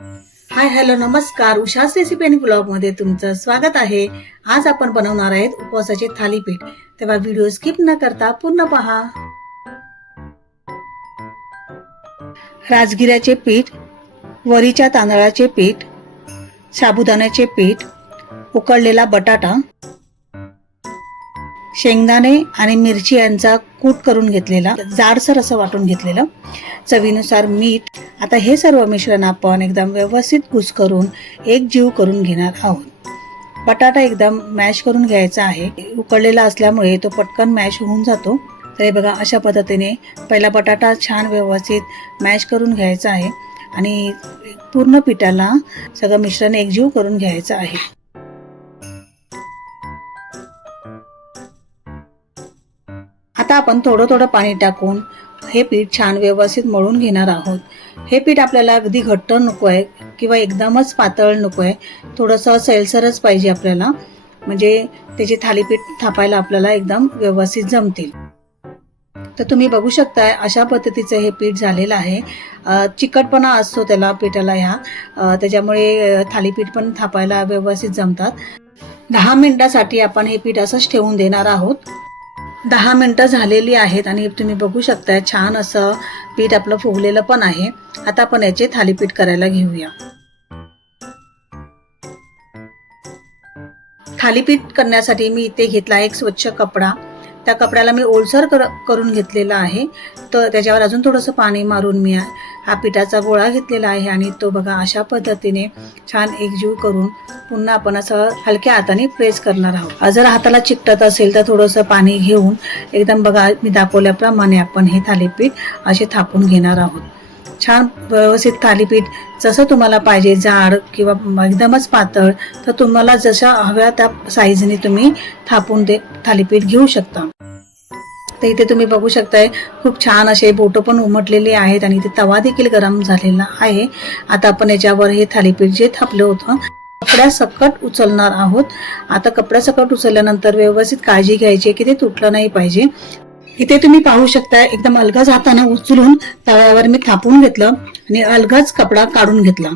Hi hello नमस्कार, उषास recipe आणि blog मध्ये तुमचं स्वागत आहे। आज आपण बनवणार आहेत उपवासाचे थालीपीठ, तेव्हा व्हिडिओ स्किप न करता पूर्ण पहा। राजगिऱ्याचे पीठ, वरीच्या तांदळाचे पीठ, साबुदाण्याचे पीठ, उकडलेला बटाटा, शेंगदाणे आणि मिरची यांचा कूट करून घेतलेला, जाडसर असं वाटून घेतलेलं, चवीनुसार मीठ। आता हे सर्व मिश्रण आपण एकदम व्यवस्थित कुस्करून एक जीव करून घेणार आहोत। बटाटा एकदम मॅश करून घ्यायचा आहे, उकडलेला असल्यामुळे तो पटकन मॅश होऊन जातो। तर हे बघा, अशा पद्धतीने पहिला बटाटा छान व्यवस्थित मॅश करून घ्यायचा आहे आणि पूर्ण पिठाला सगळं मिश्रण एकजीव करून घ्यायचं आहे। आता आपण थोडं थोडं पाणी टाकून हे पीठ छान व्यवस्थित मळून घेणार आहोत। हे पीठ आपल्याला अगदी घट्ट नको आहे किंवा एकदमच पातळ नको आहे, थोडंसं सैलसरच पाहिजे आपल्याला, म्हणजे त्याचे थालीपीठ थापायला आपल्याला एकदम व्यवस्थित जमतील। तर तुम्ही बघू शकताय अशा पद्धतीचं हे पीठ झालेलं आहे। चिकटपणा असतो त्याला पिठाला ह्या, त्याच्यामुळे थालीपीठ पण थापायला व्यवस्थित जमतात। 10 मिनिटासाठी आपण हे पीठ असंच ठेवून देणार आहोत। 10 मिनिटं झालेली आहेत आणि तुम्ही बघू शकता छान असं पीठ आपलं फुगलेलं पण आहे। आता आपण याचे थालीपीठ करायला घेऊया। थालीपीठ करण्यासाठी मी इथे घेतला एक स्वच्छ कपडा, त्या कपड्याला मी ओलसर करून घेतलेला आहे। तर त्याच्यावर अजून थोडंसं पाणी मारून मी हा पिठाचा गोळा घेतलेला आहे आणि तो बघा अशा पद्धतीने छान एकजीव करून पुन्हा आपण असं हलक्या हाताने प्रेस करणार आहोत। जर हाताला चिकटत असेल तर थोडंसं पाणी घेऊन एकदम बघा मी दाखवल्याप्रमाणे आपण हे थालीपीठ असे थापून घेणार आहोत। छान व्यवस्थित थालीपीठ जसं तुम्हाला पाहिजे, जाड किंवा एकदमच पातळ, तर तुम्हाला जशा हव्या त्या साईजने तुम्ही थापून ते थालीपीठ घेऊ शकता। तर इथे तुम्ही बघू शकताय खूप छान असे बोटं पण उमटलेले आहेत आणि इथे तवा देखील गरम झालेला आहे। आता आपण याच्यावर हे थालीपीठ जे थापलं होतं कपड्यासकट उचलणार आहोत। आता कपड्यासकट उचलल्यानंतर व्यवस्थित काळजी घ्यायची की ते तुटलं नाही पाहिजे। इथे तुम्ही पाहू शकता एकदम अलगद हाताने उचलून तव्यावर मी थापून घेतलं आणि अलगद कपडा काढून घेतला।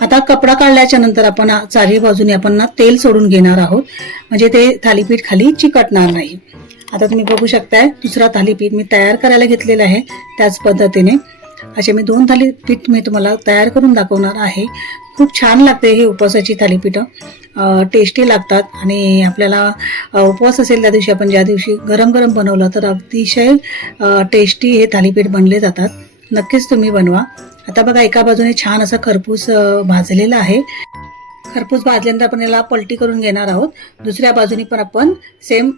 आता कपडा काढल्याच्या नंतर आपण चारी बाजूने आपण तेल सोडून घेणार आहोत, म्हणजे ते थालीपीठ खाली चिकटणार नाही। आता तुम्ही बघू शकताय दुसरा थालीपीठ मी तयार करायला घेतलेला आहे। त्याच पद्धतीने असे मी 2 थालीपीठ मी तुम्हाला तयार करून दाखवणार आहे। खूप छान लागते हे उपवासाची थालीपीठ, टेस्टी लागतात आणि आपल्याला उपवास असेल त्या दिवशी आपण ज्या दिवशी गरम गरम बनवलं तर अतिशय टेस्टी हे थालीपीठ बनले जातात। नक्कीच तुम्ही बनवा। आता बघा एका बाजूने छान असा खरपूस भाजलेला आहे। खरपूस भाजल्यानंतर आपण याला पलटी करून घेणार आहोत। दुसऱ्या बाजूने पण आपण सेम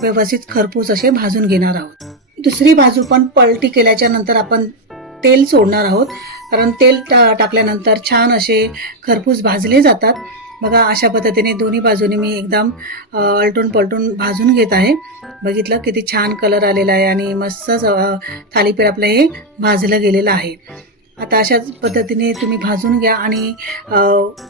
व्यवस्थित खरपूस असे भाजून घेणार आहोत। दुसरी बाजू पण पलटी केल्याच्या नंतर आपण तेल सोडणार आहोत, कारण तेल टाकल्यानंतर छान असे खरपूस भाजले जातात। बघा अशा पद्धतीने दोन्ही बाजूने मी एकदम अलटून पलटून भाजून घेत आहे। बघितलं किती छान कलर आलेला आहे आणि मस्त थालीपीठ आपलं हे भाजलं गेलेलं आहे। आता अशाच पद्धतीने तुम्ही भाजून घ्या आणि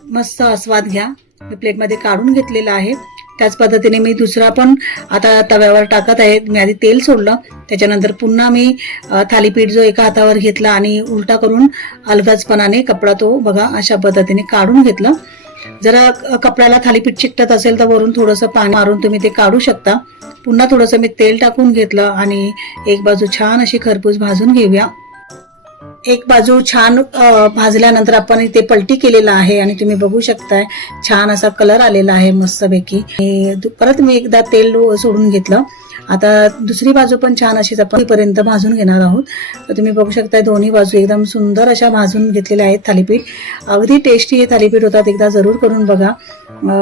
मस्त आस्वाद घ्या। मी प्लेटमध्ये काढून घेतलेलं आहे। त्याच पद्धतीने मी दुसरा पण आता तव्यावर टाकत आहे। मी आधी तेल सोडलं, त्याच्यानंतर पुन्हा मी थालीपीठ जो एका हातावर घेतला आणि उलटा करून अलगदपणाने कपडा तो बघा अशा पद्धतीने काढून घेतलं। जरा कपड्याला थालीपीठ चिकटत असेल तर वरून थोडंसं पाणी मारून तुम्ही ते काढू शकता। पुन्हा थोडंसं मी तेल टाकून घेतलं आणि एक बाजू छान अशी खरपूस भाजून घेऊया। एक बाजू छान भाजल्यानंतर आपण इथे पलटी केलेला आहे आणि तुम्ही बघू शकताय छान असा कलर आलेला आहे मस्तपैकी। परत मी एकदा तेल सोडून घेतलं। आता दुसरी बाजू पण छान अशी आपण पर्यंत भाजून घेणार आहोत। तर तुम्ही बघू शकताय दोन्ही बाजू एकदम सुंदर अशा भाजून घेतलेल्या आहेत थालीपीठ। अगदी टेस्टी हे थालीपीठ होतात, एकदा जरूर करून बघा।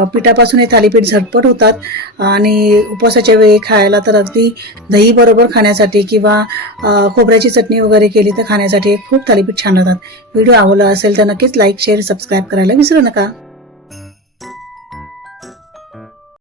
पिठापासून हे थालीपीठ झटपट होतात आणि उपवासाच्या वेळी खायला तर अगदी दही बरोबर खाण्यासाठी किंवा खोबऱ्याची चटणी वगैरे केली तर खाण्यासाठी खूप थालीपीठ छान लागतात। व्हिडिओ आवडला असेल तर नक्कीच लाईक, शेअर, सबस्क्राईब करायला विसरू नका।